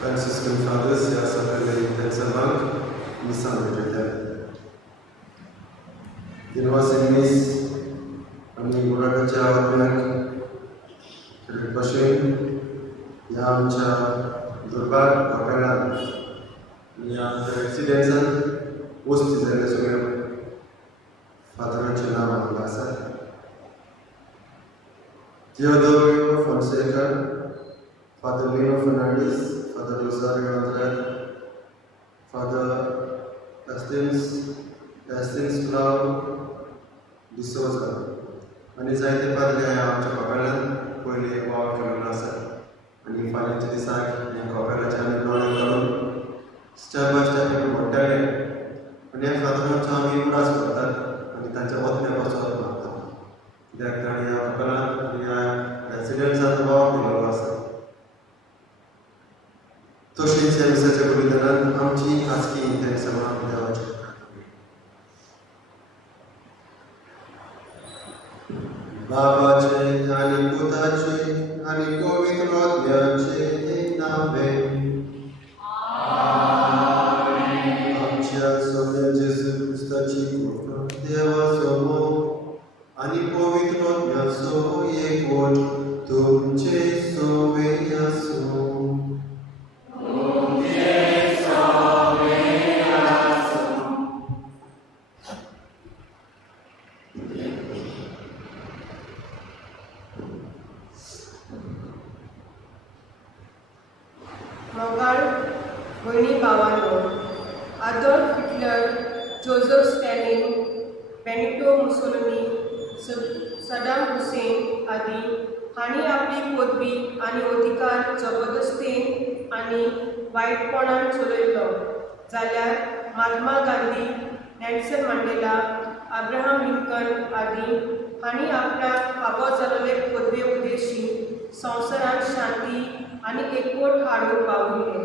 Franciscan Fathers ह्या सगळ्या intensywank misan भेटल्या दिनवासिनीस आम्ही गुराच्या आत्म्याक भाशेन ह्या आमच्या दुर्भाग भागांत ह्या एक्सिडेंट्सान वस्ती जाल्ल्या सगळ्या फादरांचें नांव हांगा आसा Teodoro Fonseca, Father Lino Fernandes, Father Rosario Andrade, Father Estanislao de Souza. आणि जायते पाद्रे आमच्या कोपेलान पयली वावर केल्लो आसा आनी फाल्यांच्या दिसाक ह्या कोपेलाचे आमी दोळे काडून स्टेप बाय स्टेप मोडटाले आनी ह्या फादरांचो आमी उडास करतात आनी तांच्या वतन्या वचत मागतात कित्याक ताणें ह्या कोपेलान ह्या एक्सिडेंट्साचो वावर दिल्लो आसा तशेंच ह्या दिसाच्या बलिदानान आमची खासगी इंटेन्शनां देवाची बाबाचे आनी पुताचे आनी पवित्र आत्म्याचे नावे आमच्या सोन्या जेजू क्रिस्ताची कृपा देवा समोर आनी पवित्र आत्म्याचो एकवट तुमचे सोबे आसूं मोगाळ भयणी भावांनो Adolf Hitler Joseph Stalin Benito Mussolini Saddam Hussein आदी हांणी आपली पदवी आनी अधिकार जबरदस्तेन आनी वायटपणान चलयलो जाल्यार Mahatma Gandhi Nelson Mandela Abraham Lincoln आदी हांणी आपल्या फावो जाल्ले पदवे उद्देशी संवसारांत शांती आनी एकवट हाडून पावयले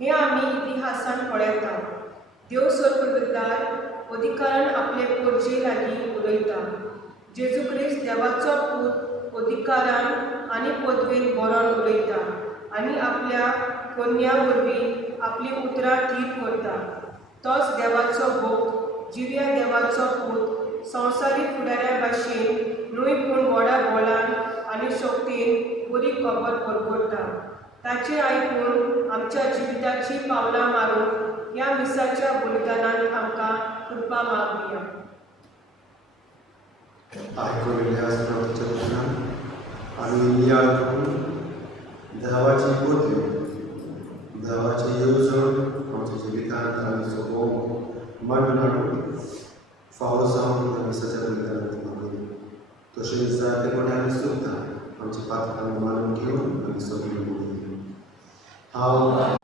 हें आमी इतिहासान पळयता देव सर्वकर्तार अधिकारान आपले परजे लागीं उलयता जेजू क्रिस्त देवाचो पूत अधिकारान आनी पदवेन बरोवन उलयता आनी आपल्या कन्या वरवीं आपली उतरां थीर करता तोच देवाचो भक्त जिव्या देवाचो पूत संवसारी फुडाऱ्या भाशेन न्हय पूण व्हडा बोलान आनी शक्तीन बरी खबर परगडटा ताचे आयकून आमच्या जिविताची पावलां मारून ह्या मिसाच्या बलिदानान आमकां कृपा मागुया आयकून आमी याद करून देवाची पदवी देवाची येवजण आमच्या जिवितांत आमी सोपोवंक मांडून हाडून फावो जावन ह्या मिसाच्या बलिदानांत मागुया तशेंच जायते कोणे आमी सुद्दां आमची पातकां मानून घेवन आमी सगळीं बोलया हांव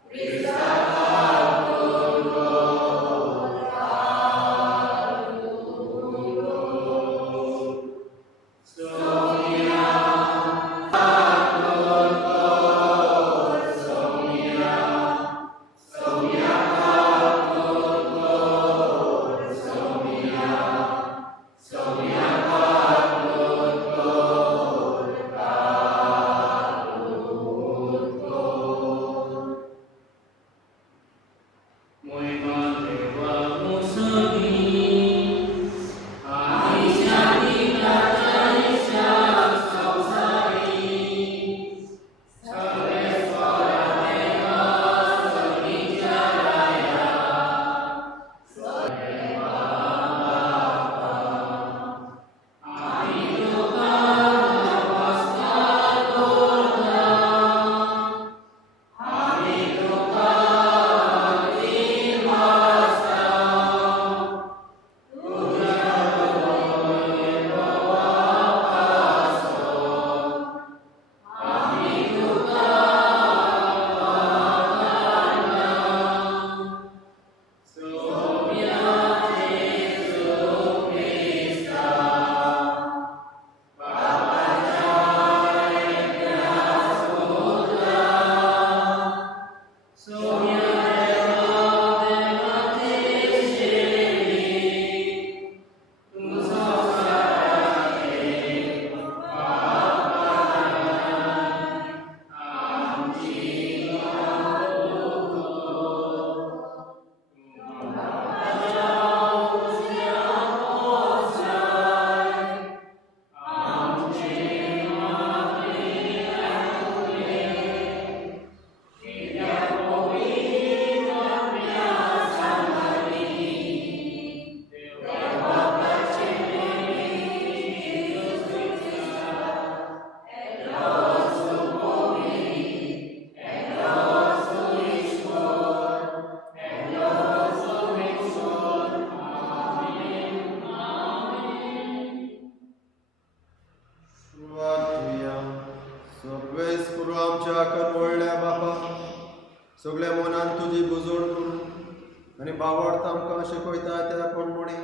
सगळ्या मनान तुजी बुजवण करून आनी बावडता आमकां शिकयता त्या कोणमणी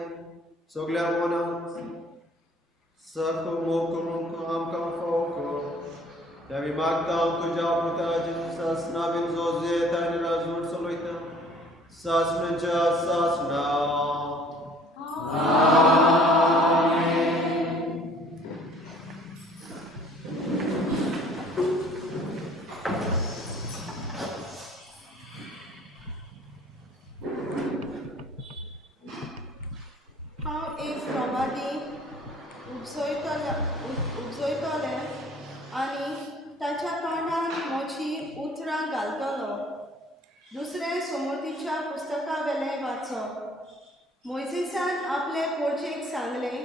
सगळ्या मनान सारको मोग करूंक आमकां फाव कर. त्या मागता तुज्या पुता जिसास नांवीन जो येता आनी राजवट चलयता सासणाच्या सासणा. हांव एक प्रभादी उपजयतलें आनी ताच्या तोंडान म्हजी उतरां घालतलो. दुसरें समोतीच्या पुस्तका वेलें वाचप. मोइसेसान आपले पोरचेक सांगलें,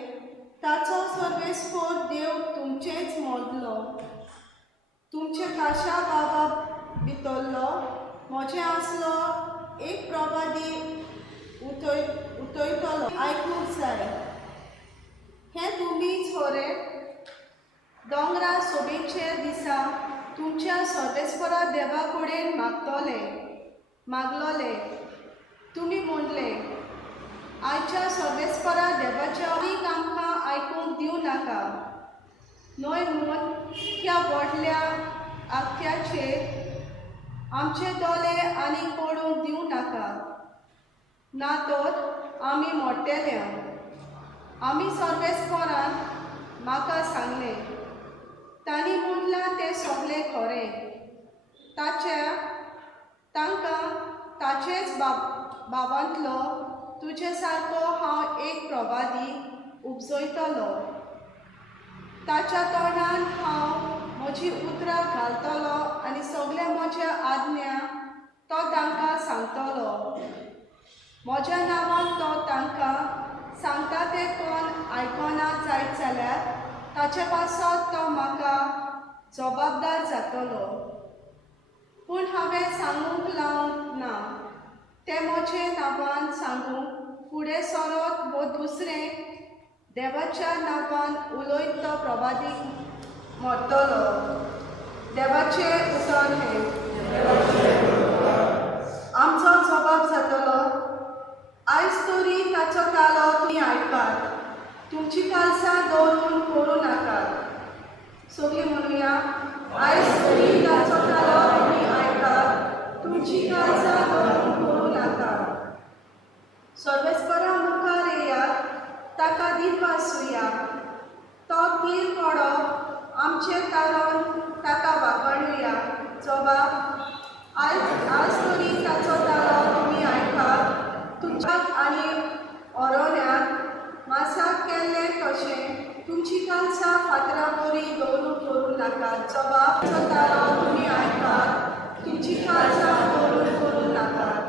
ताचो सर्वेस्पोर देव तुमचेच मोडलो. तुमचे काशा बाबा भितरलो म्हजें आसलो एक प्रभादी उतयतलो आयकूंक जाय. हें तुमीच खरें. दोंगरा सोबेचे दिसा तुमच्या सर्वेस्परा देवा कडेन मागलोले. तुमी म्हणले, आयच्या सर्वेस्परा देवाच्या आनीक आमकां आयकूंक दिवं नाका. न्हय म्हूण ह्या व्हडल्या आख्याचेर आमचे दोळे आनी पडूंक दिवं नाका. ना तर आमी मोडटले. आमी सर्वेस्परान म्हाका सांगलें, तांणी म्हणलां तें सगळें खरें. तांकां ताचेच बाबांतलो तुजे सारको हांव एक प्रभादी उपजयतलो. ताच्या तोंडान हांव म्हजी उतरां घालतलो आनी सगळ्या म्हज्या आज्ञा तो तांकां सांगतलो. म्हज्या नांवान तो तांकां सांगता ते कोण आयकना जायत जाल्यार ताचे पासत तो म्हाका जबाबदार जातलो. पूण हांवें सांगूंक लावंक ना. ते म्हजे नांवान सांगूंक फुडें सरोत वो दुसरें देवाच्या नांवान उलयत तो प्रभादीक मरतलो. देवाचें उतर हें. आमचो जबाब जातलो, आयज तरी ताचो कालो तुमी आयकात. तुमची कालसां दवरून करूं नाकात. सगळीं म्हणुया, आयज तरी ताचो कालो तुमी आयकात. तुमची कालसां दवरून करूं नाकात. सर्वेस्परा मुखार येयात, ताका दिवपासुया. तो तीर पडप आमचे तारण ताका वापरूया. जबाब, आज तरी ताचो तालो तुमी आयकात. तुमच्याक आनी ओरोन्याक मासाक केल्लें तशें तुमची कालसां फातरां बरी दवरून करूं नाकात. जबाब, ताचो तालो तुमी आयकात. तुमची कालसां दवरून करूं नाकात.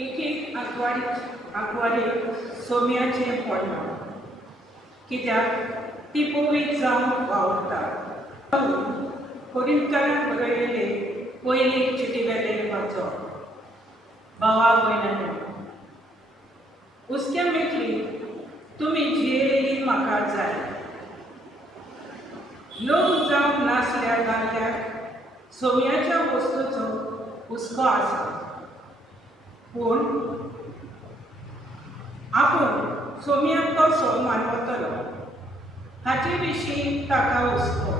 एक आंकवारीक सोम्याचें पडना, कित्याक ती पवित्र जावन वावरता. कोरिंथांत बरयलेले पयली चिटी वेलें वाचप. भावा भयणांनो, हुस्क्या मेकळी तुमी जियेलेली म्हाका जाय. लोक जावन नासल्या जाल्ल्याक सोम्याच्या वस्तूचो हुस्को आसा. पूण आपूण सोम्याक कसो मानवतलो हाचे विशीं ताका हुस्को.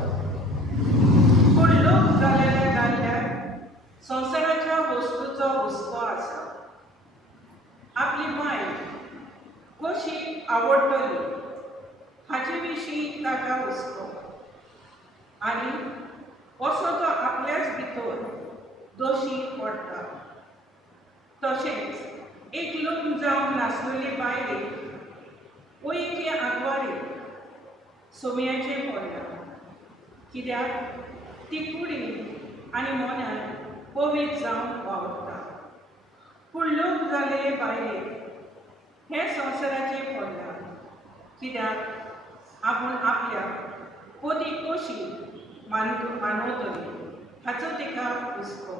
पूण लोक जालेले जाल्ल्यार संवसाराच्या वस्तूचो हुस्को आसा. आपली माय कशी आवडटली हाचे विशीं ताका हुस्को. आनी असो तो आपल्याच भितर दोशी पडटा. तशेंच एक लग्न जावन नासलेली बायलेक वो एके आंकवारीक सोम्याचें पडटा. कित्याक ती कुडी आनी मोन्यान पवित्र जावन वावरता. पूण लोक जाले भायले हे संवसाराचे पडला, कित्याक आपूण आपल्याक पोती कशी मानवतली हाचो तिका हुस्को.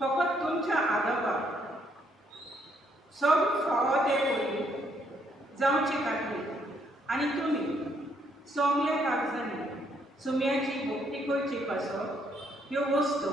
फकत तुमच्या आदाबाक सगळे फावो ते पयली जावचे खातीर आनी तुमी सोगल्या कागजांनी सुम्याची भक्ती करची पासो ह्यो वस्तू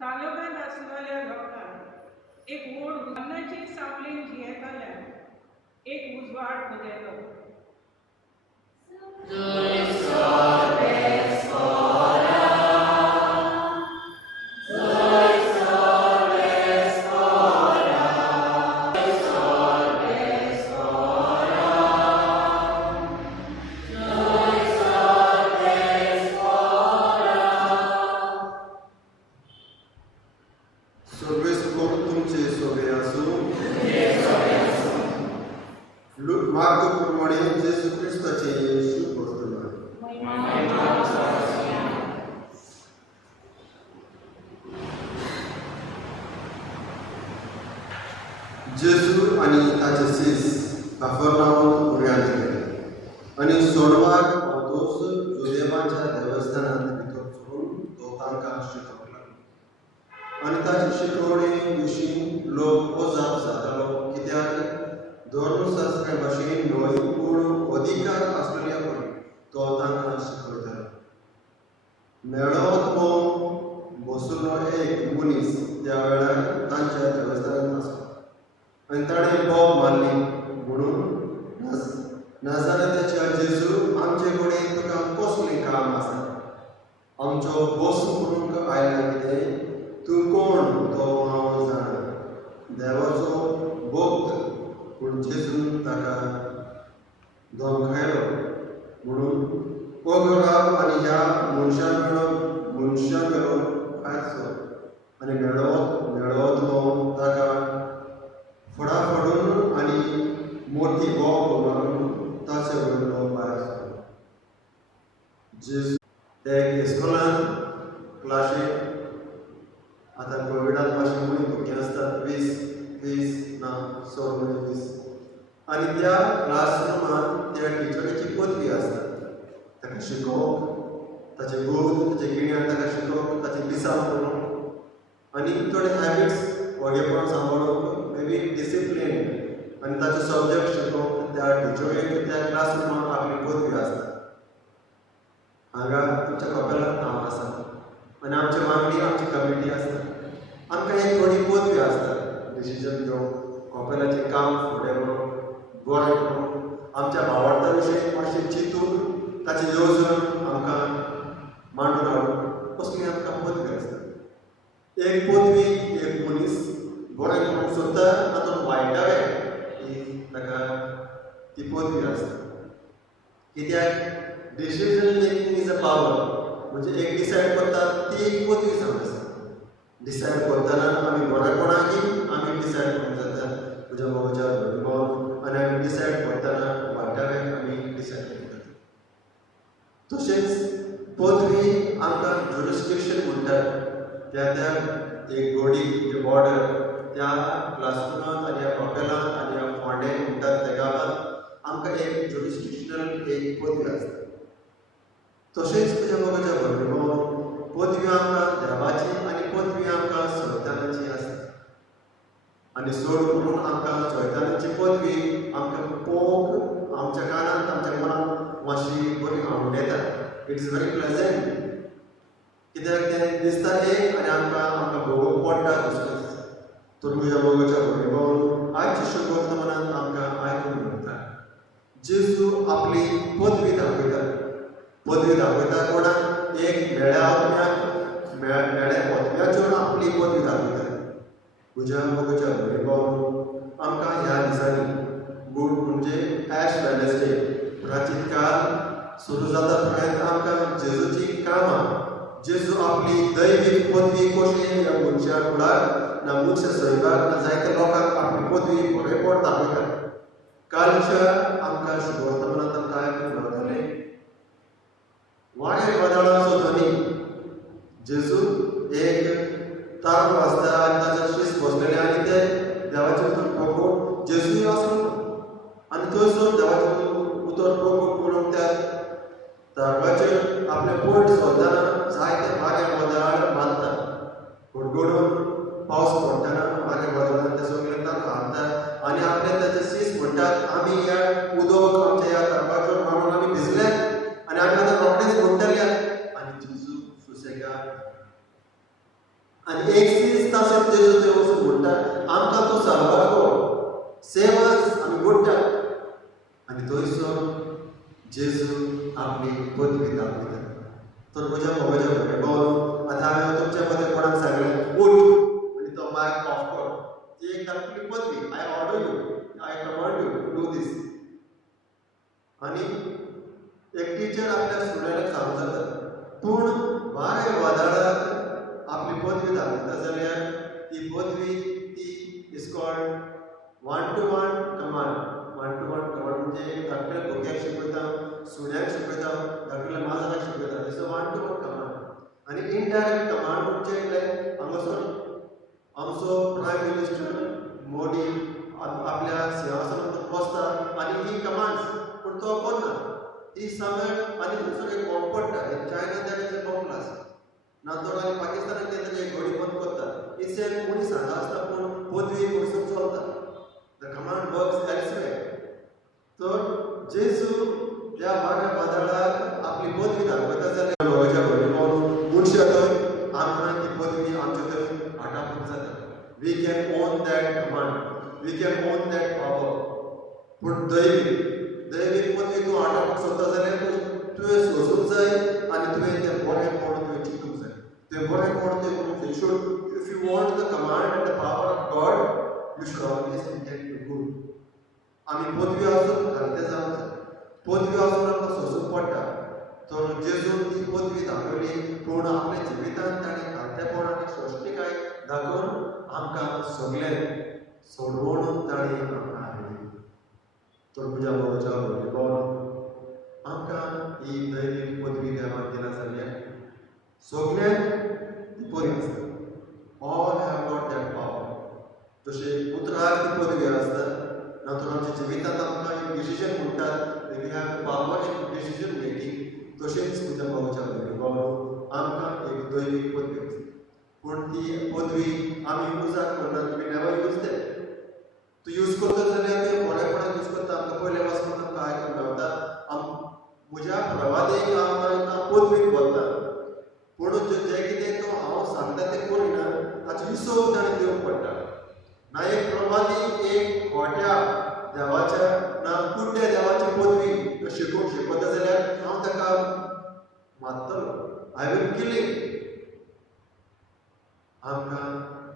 कालोगांत आसलेल्या लोकांक एक व्हड अन्नाची सावळेन जियेताल्यान एक उजवाड उदेलो. सगळे सुख तुमचे सोबे आसूं. मार्ग प्रमाणे जेजू क्रिस्ताचे शुभ वर्तमान. जेजू आनी ताचे सीस कफरनाहूम उर्यांत गेले आनी सोडवाक पावतूच जोसेफाच्या देवस्थानांत भितर चलून तो तांकां शिकवला. आनी ताची शिकवणे विशीं लोक अजाप जातालो, कित्याक धर्मशास्त्रा भाशेन न्हय पूण अधिकार आसलेल्या परी तो तांकां शिकयतालो. मेळोत भोंवन बसुल्लो एक मनीस त्या वेळार तांच्या देवस्थानांत आसलो आनी ताणें बोब मारली म्हणून नाजारेथाच्या जेजू, आमचे कडेन तुका कसलें काम आसा? आमचो बोस करूंक आयला कितें? तूं कोण तो हांव जाणा, देवाचो भक्त. पूण जेजून ताका धमकायलो म्हणून पगराव आनी ह्या मनशा मेळो खायचो. आनी मेळोत भोंवन ताका फडाफडून आनी मोठी बोब मारून ताचे वयलो भायर सरलो. जेजू ते इस्कॉलान क्लासीक आतां कोविडांत मातशें कोणी भुरगीं आसतात 20 ना 20 आनी त्या क्लासरुमांत त्या टिचरीची पदवी आसता. ताका शिकोवप, ताचे बोध, ताचे गिन्यान ताका शिकोवप, ताची लिसांव करूंक आनी थोडे हॅबिट्स वगेपण सांबाळूंक, मे बी डिसिप्लीन आनी ताचे सब्जेक्ट शिकोवप त्या टिचरीक त्या क्लासरुमांत आपली पदवी आसता. हांगा तुमच्या कपेलांत हांव आसा आनी आमचे वांगडी आमची कमिटी आसता. आमकां एक थोडी पदवी आसता डिसिजन घेवंक, कपेलाचें काम फुडें व्हरप, बरें करूंक, आमच्या भावार्था विशीं मातशें चिंतून ताची येवजण आमकां मांडून हाडूंक कसली आमकां पदवी आसता. एक पदवी एक मनीस बरें करूंक सोदता, तातूंत वायटावे ही ताका ती पदवी आसता. कित्याक decision making is a power. म्हणजे एक डिसायड करता ती एक पदवी जावन आसा. डिसायड करतना आमी बरेपणाकी आमी डिसायड करूंक जाता म्हज्या मोगाच्या भुरगो, आनी आमी डिसायड करतना वायटावेक आमी डिसायड करूंक जाता. तशेंच पदवी आमकां ज्युरिस्डिक्शन म्हणटात. त्या एक गोडी जे बॉर्डर त्या क्लासरुमांत आनी ह्या कपेलांत आनी ह्या फोंडें म्हणटात त्या गांवांत आमकां एक ज्युरिस्डिक्शनल एक पदवी आसता. तशेंच तुज्या मोगाच्या भुरगो पदवी आमकां देवाची आनी पदवी आमकां सैतानाची आसता. आनी चड करून आमकां सैतानाची पदवी आमकां पळोवंक आमच्या कानांत आमच्या मनांत मातशी बरी आवडेता. It is very pleasant. कित्याक तें दिसता एक आनी आमकां भोगोवंक पडटा दुसरें. तर तुज्या मोगाच्या भुरगो आयच्या शुभ वर्तमानांत आमकां आयकूंक मेळटा. जेजू आपली पदवी दाखयता. पदवी दाखयता कोणाक? एक मेळ्या आत्म्याचेर आपली पदवी दाखयता. तुज्या मोगाच्या भुरगो आमकां ह्या दिसांनी गूड म्हणजे ॲश वेडनेसडे प्राचीन काळ सुरू जाता पर्यंत आमकां जेजूची कामां, जेजू आपली दैवीक पदवी कशी ह्या मनशा फुडार ना मनशा सैबाक ना जायत्या लोकांक आपली पदवी बरेपण दाखयता. कालच्या आमकां शुभवर्तमानांत काय उलयताले वाडे वादळाचो ध्वनी. जेजू एक तार वाजता आनी ताचो शीस बसलेले आनी ते देवाचे उतर पळोवन जेजूय आसलो आनी थंयसर देवाचे उतर पळोवन त्या तारवाचेर आपले पोट सोदतना जायते वारे वादळ मारता. गडगडून पावस पडटना वारे वादळान ते सगळे ताका हालता आनी आपले ताचे शीस म्हणटात आमी ह्या उदक आमच्या ह्या तारवाचेर मारून आमी भिजल्यात आनी आमी आतां रोखडेच म्हणटल्यात आनी जेजू सुसेगाद. आनी एक शीस तासत जेजू थंय वचून म्हणटा आमकां तूं सारको सेव अस आमी घडटात. आनी थंयसर जेजू आपली पदवी दाखयता. तर म्हज्या मोगाच्या भुरगे भावन आतां हांवें तुमच्या मदें कोणाक सांगलें उठ आनी तो मायक ऑफ कर. ती एक आपली पदवी. I order you, I command you do this. आनी एक टिचर आपल्या स्टुडंटाक सांगूंक जाता पूण वारे वादळाक आपली पदवी दाखयता जाल्यार ती पदवी ती is called 1-to-1 command. 1-to-1 command म्हणजे धाकट्या भुरग्याक शिकयता, सुण्याक शिकयता, धाकट्या माजराक शिकयता. This 1-to-1 command. आनी इनडायरेक्ट कमांड म्हणजे हांगासर आमचो प्रायम मिनिस्टर मोदी आपल्या सिंहासनार बसता आनी ही कमांड्स पूण तो करना. ती सांगड आनी दुसरें एक बॉम्ब पडटा. चायना तेजे बॉम्ब ब्लास्ट नातोर आनी पाकिस्तानाक ते तेजे घडी बंद करता. इसे कोणी सांगा आसता पूण पदवी पयसून चलता. The command works elsewhere. तर जेजू त्या वाऱ्या वादळाक आपली पदवी दाखयता जाल्यार गोंयच्या भुरगे पावून मुनशा थंय आमकां ती पदवी आमचे थंय हाडपाक जाता. We can own that command, we can own that power. पूण दैवीक पदवी तूं हाडपाक सोदता जाल्यार तुवें सोसूंक जाय आनी तुवें तें बरेंपण तुवें चिंतूंक जाय. तें बरेंपण तुवें करूंक जाय. Should if you want the command and the power of God you should always intent to good. आमी पदवी आसून घालते जावंक जाय. पदवी आसून आमकां सोसूंक पडटा. तर जेजून ती पदवी दाखयली पूण आपल्या जिवितांत ताणें घालतेपण आनी श्रेश्ठीकाय दाखोवन आमकां सगळें सोडवून ताणें आमकां हाडली. तर म्हज्या मोगाच्या भुरगे भावन आमकां ही दैवीक पदवी देवान दिला जाल्यार सगळ्यांक ती पदवी आसता. All have got that power. तशें उतराक ती पदवी आसता. नातर आमच्या जिवितांत आमकां एक डिसिजन म्हणटात we have power in decision making. तशेंच म्हज्या मोगाच्या भुरगे भावन आमकां एक दैवीक पदवी आसता. पूण ती पदवी आमी युजाक करना. तुमी नेवर यूज दॅट. तूं यूज करता जाल्यार तें बरेपणान यूज करता. आमकां पयले पासून आमकां आयकूंक गावता म्हज्या प्रवादीक आमकां पदवीक वता पूण जें कितें तो हांव सांगता तें करिना ताचो हिसोब ताणें दिवंक पडटा. ना एक प्रवादी एक खोट्या देवाच्या ना कुड्ड्या देवाची पदवी शिकोवंक शिकयता जाल्यार हांव ताका मारतलो. I will kill him. आमकां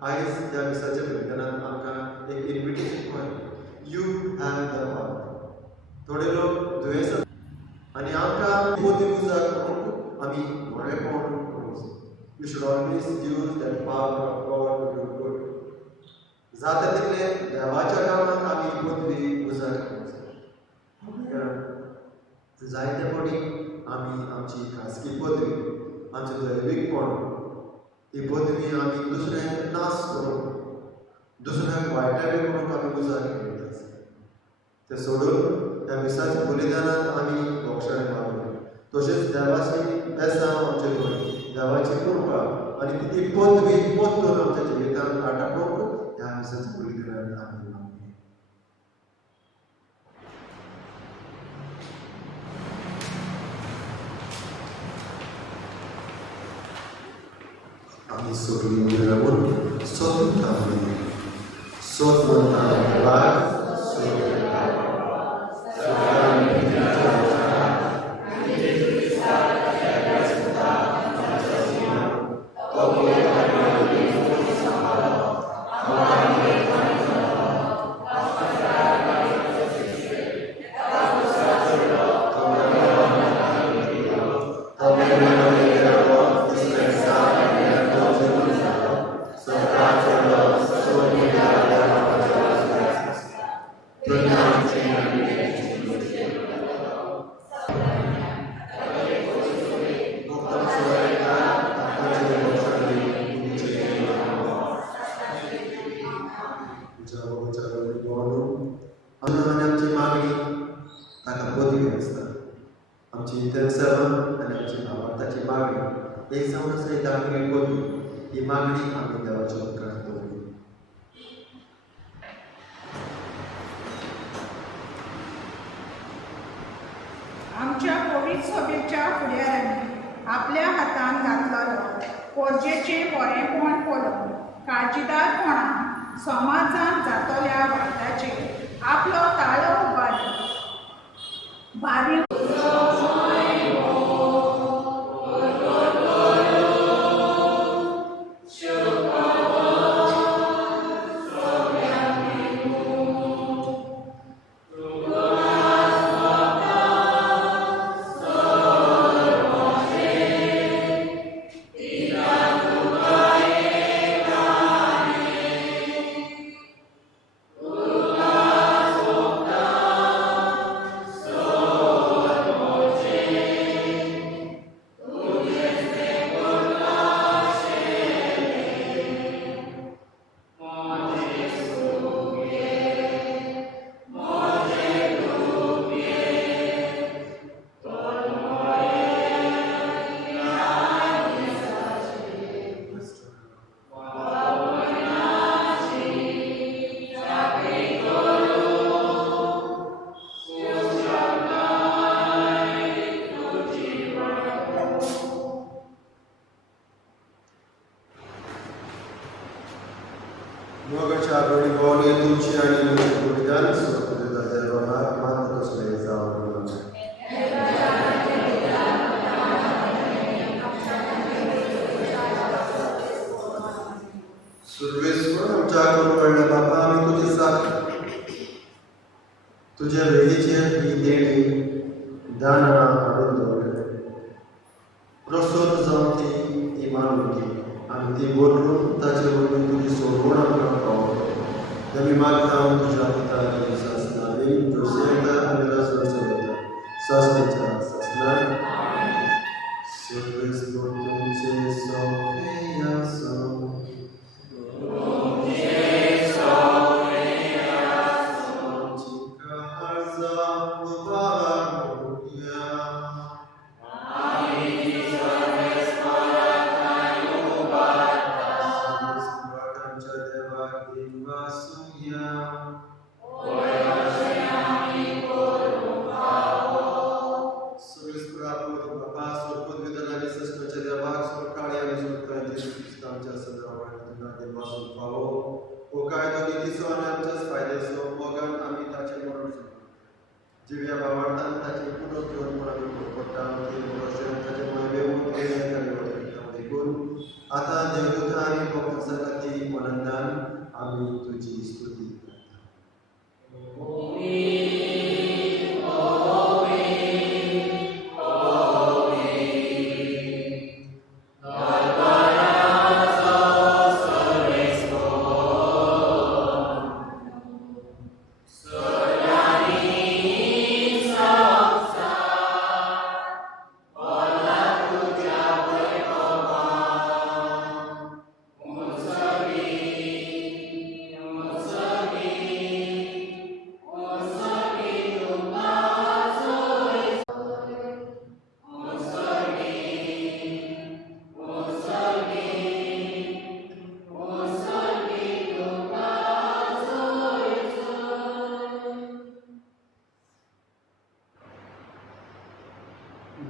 आयज ह्या दिसाच्या भुरग्यांक आमकां एक इन्विटेशन पळय यू हॅव द पावर. थोडे लोक दुयेंस आनी आमकां पदवी उजार करूंक आमी बरेपण करूंक जाय. You should always use that power of God to do good. जाता तितलें देवाच्या कामाक आमी पदवी उजार करूंक जाय. जायते फावटी आमी आमची खासगी पदवी आमचें दैवीकपण ही पदवी आमी दुसऱ्यांक नास करूंक दुसऱ्यांक वायटाय करूंक आमी उजार करता. तें सोडून त्या विसाच्या बलिदानांत आमी मोक्षाक पावले. तशेंच देवाची बेसांव आमचे कडेन देवाची कृपा आनी ती पदवी परतून आमच्या जिवितांत आटापूंक ह्या विसाच्या बलिदानांत आमी मागली. आमी सगळीं मेळून सोद थांबली. सोद म्हणटा देवाचे उपकार दवरले. आमच्या कोविड सभेच्या फुडाऱ्यांनी आपल्या हातान घातलेलो पोरजेचें बरेंपण पळोवन काळजीदारपणान समाजांत जातल्या वायटाचेर आपलो ताळो बारी मोगाच्या आगोडी भोवली तुमची आणि तुमची बलिदान स्वतंत्र देवाला मात्र कसले जावं सर्वेश्वर आमच्या करुणा बापा आम्ही तुझी साथ तुझ्या वेळीचे ही देणी दान हाडून दवरले प्रसन्न जावन ती मानून ती आनी ती बोलून ताचे वरवीं तुजी सोडवण आमकां पावो आमी मागता तुज्या पिता शासनान जोसेफ आनी लाजर चलयता शासनाच्या शासनान सर्वेश्वर तुमचे सोंपे आसूं जिव्या भावार्थान ताचे पुरो घेवन म्हणून पडटा ताचे मोहिमेक देखून आतां देवदूतां आनी भक्तां खातीर आनंदान आमी तुजी स्तुती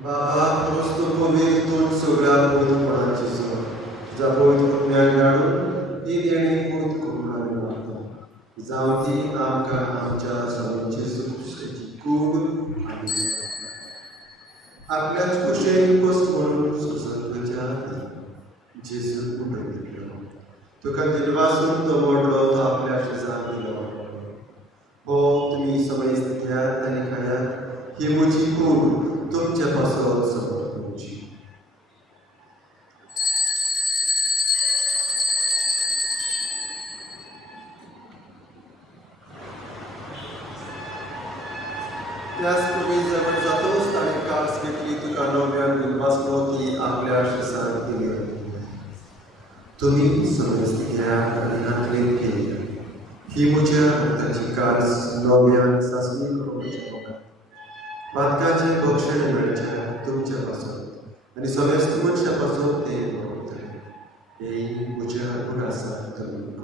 बाबा प्रस्तु पवित्र सगळ्या पवित्रपणाची सोय ज्या पवित्र ज्ञान काढून ही देणी पूत करून आमी मागता जावं ती आमकां आमच्या सगळ्यांची सुखी खूब आनी आपल्याच कुशेन कस म्हणून सुसंगच्या जेजू उडयलो तुका दिलवासून तो मोडलो तो आपल्या शेजाक दिलो हो तुमी सगळे स्थित्यात आनी खऱ्यात ही म्हजी खूब तुमच्या पासून समोर तुमची त्याच तुम्ही जवळ जातोच ताणें कास घेतली तुका नव्यान दिलवासलो ती आपल्या शेजाक दिली तुम्ही सगळे स्थित्यात आनी नातलेन केली ही म्हज्या भक्ताची कास नव्यान चाचणी करूंक पातकाचे भक्षण मेळचे तुमच्या पासून आनी सगळ्या मनशा पासून ते येई उजळ उडासा कमी करू.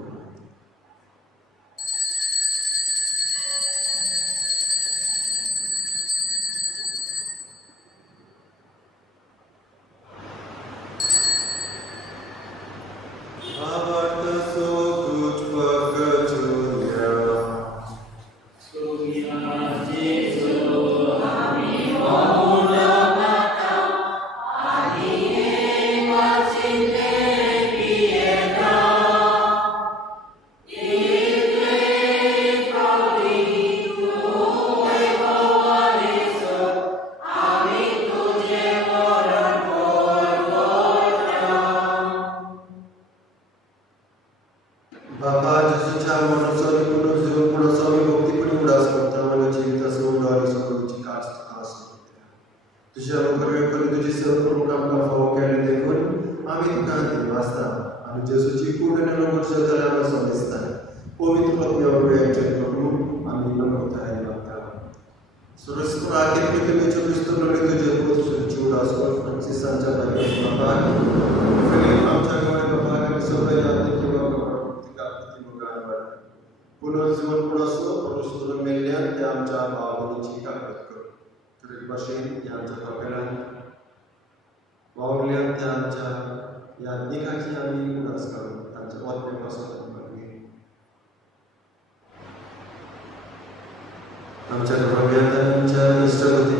आमच्या धर्मग्रंथांच्या इष्टपती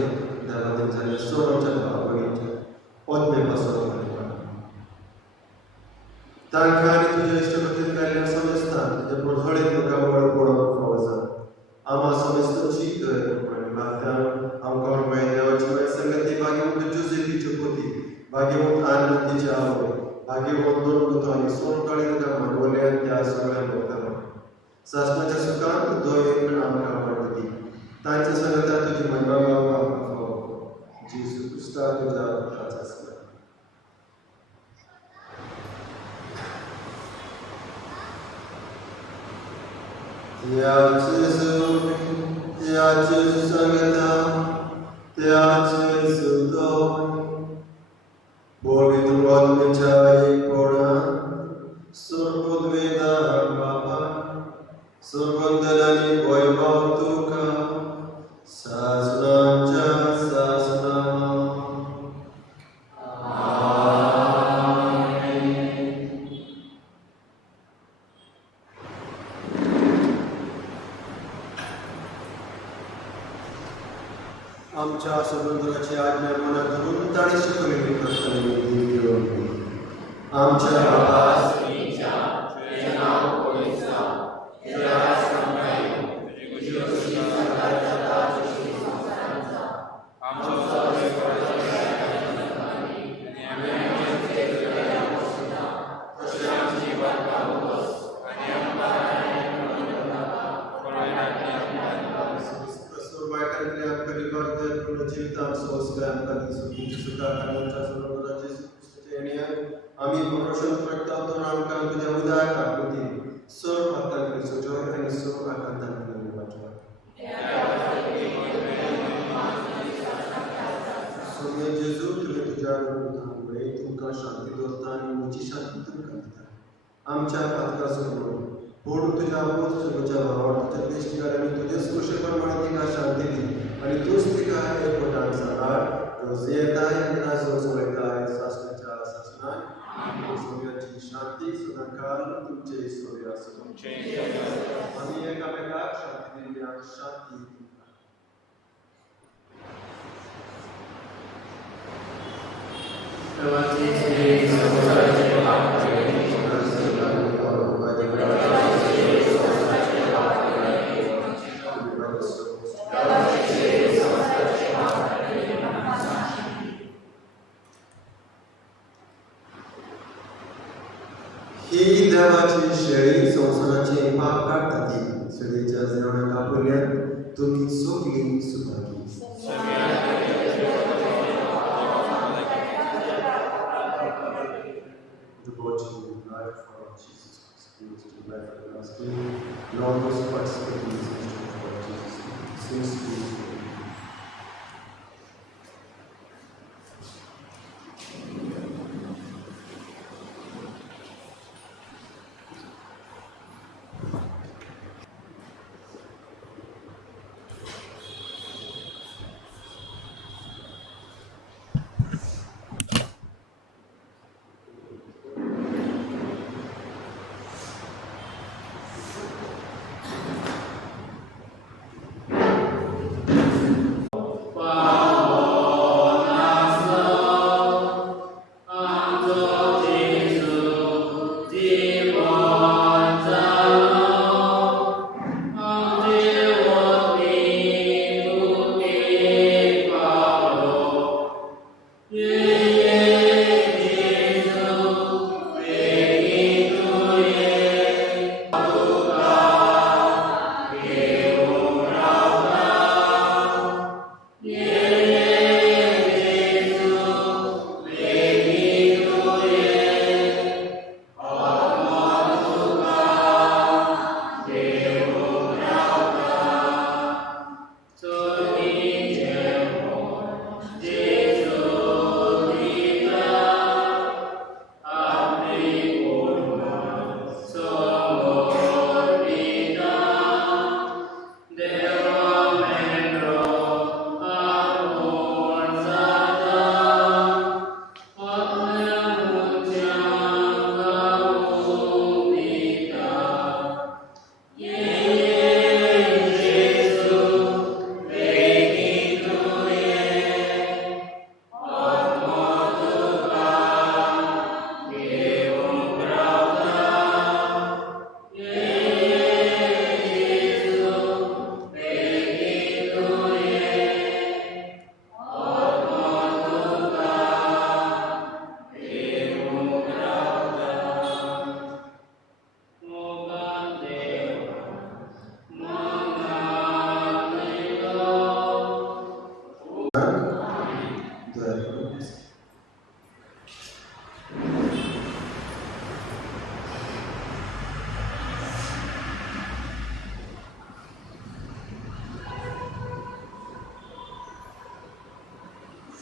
देवादेवांच्या सोनाच्या भावनेच्या पद्मेपासून तांकां आनी तुज्या इष्टपतीन गायल्या समजतात तुज्या प्रथळेत तुका वळ पळोवंक फावो आमा समजताची कर आनी भारतान आमकां मेळ देवाची मेळ संगती भाग्यवंत जुजेफीच्यो पोती भाग्यवंत आनंदीचे आवय भाग्यवंत दोन पुतो आनी सोनकाळी तुका मांडवल्यान त्या सगळ्या भक्तांक सासणाच्या सुखांत दोन आमकां वाडटी तांच्या संगतान तुजी महिमा गावपाक फावो जेजू क्रिस्ता तुज्या पुत्राचा सगळा त्याचे संगता त्याचे सुदोन पवित्र आत्म्याच्या एकपणान सर्वोद्वेदा बाबा सर्वंदनानी वैभव तुका सासनांच्या सासना आमच्या समुद्राची आज्ञा मनात धरून ताणी शिकवलेली करताना आमच्या बाबा आम्ही प्रमोशन करता तो आमकां तुज्या उदार आकृती सर भक्तांक सुजोय आनी सर आकांतांक वाचवा सोम्य जेजू तुवें तुज्या मुळे तुमकां शांती दवरता आनी म्हजी शांती तुमकां दिता आमच्या पातकाचो म्हणून पूण तुज्या तुज्या भावाक तुज्या दिश्टीकार आनी तुजे स्पर्श प्रमाणे तिका शांती दी आनी तूंच तिका एकवटान सांबाळ रोज येताय आनी राजो चलयताय सासणाच्या सासणान सोम्याची शांती सदाकाळ तुमचे सोय आसूं आमी एकामेकाक शांती दिल्या शांती ही देवाची शेळी संसाराचे पाप काढता ती शेळीच्या जेवणाक आपल्यान तुम्ही सोगली Subhagi The virgin life for Jesus Christ, the life everlasting, Lord, those participating in this mission for Jesus, since we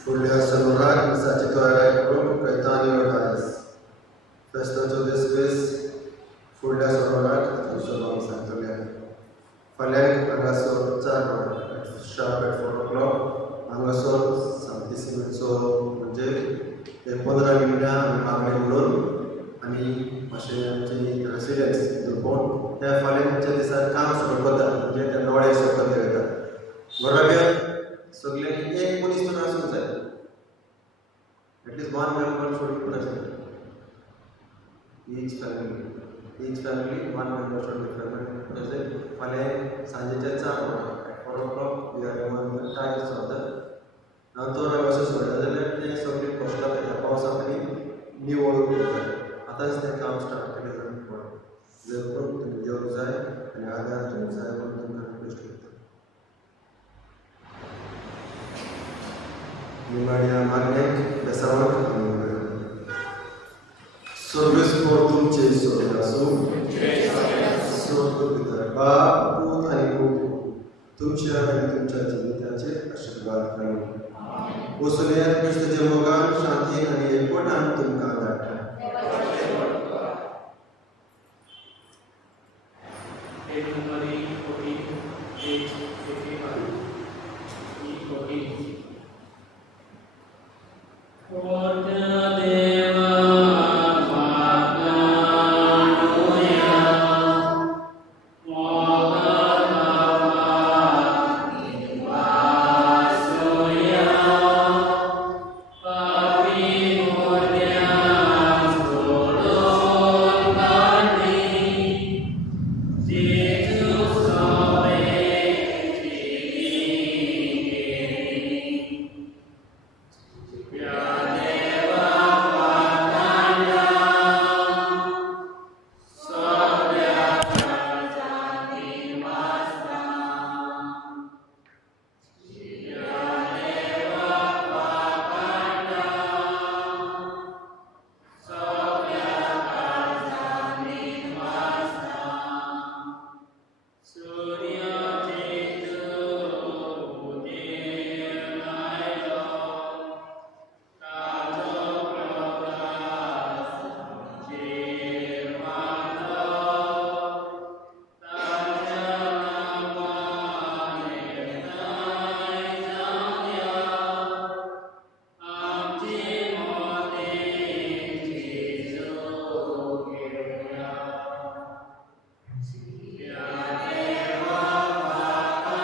फुडल्या सनुराक दिसाची तयारी करून कैतानी वटायस फेस्ताच्यो दीस फुडल्या सनुराक सभांक सांगतले फाल्यांक हांगासर 4 वरां शार्प एट 4 o'clock हांगासर सामकी सिमेंटचो म्हणजे 15 मिनटां आमी मागणी म्हणून आनी मातशें आमची रेसिडेंट्स जोडून त्या फाल्यांच्या दिसा काम सुरू करता म्हणजे ते नोळे सकयल देंवयता बरोबर सगळ्यांनी एक मनीस तरी आसूंक जाय at least 1 member should be present each family 1 member should be present फाल्यां सांजेच्या 4 वरां at 4 o'clock we are removing the tiles of the नंतर अशें सोडलें जाल्यार तें सगळें कश्टां येता पावसा खातीर निवळ जाय आतांच तें काम स्टार्ट केलें जाल्यार जर करून तुमी येवंक जाय आनी आदार दिवंक जाय म्हणून तुमकां रिक्वेस्ट करता निमाण्या मागणेक बेसावंक सर्वीस फॉर तुमचे सोय आसूं स्वर्ग भितर बाप पूत आनी पूत तुमच्या आनी तुमच्या जिविताचेर आशिर्वाद करूं वसुलेर क्रिस्ताचे मोगान शांतीन आनी एकवटान तुमकां धाडटा एक नंबरी कोटी एक कोटी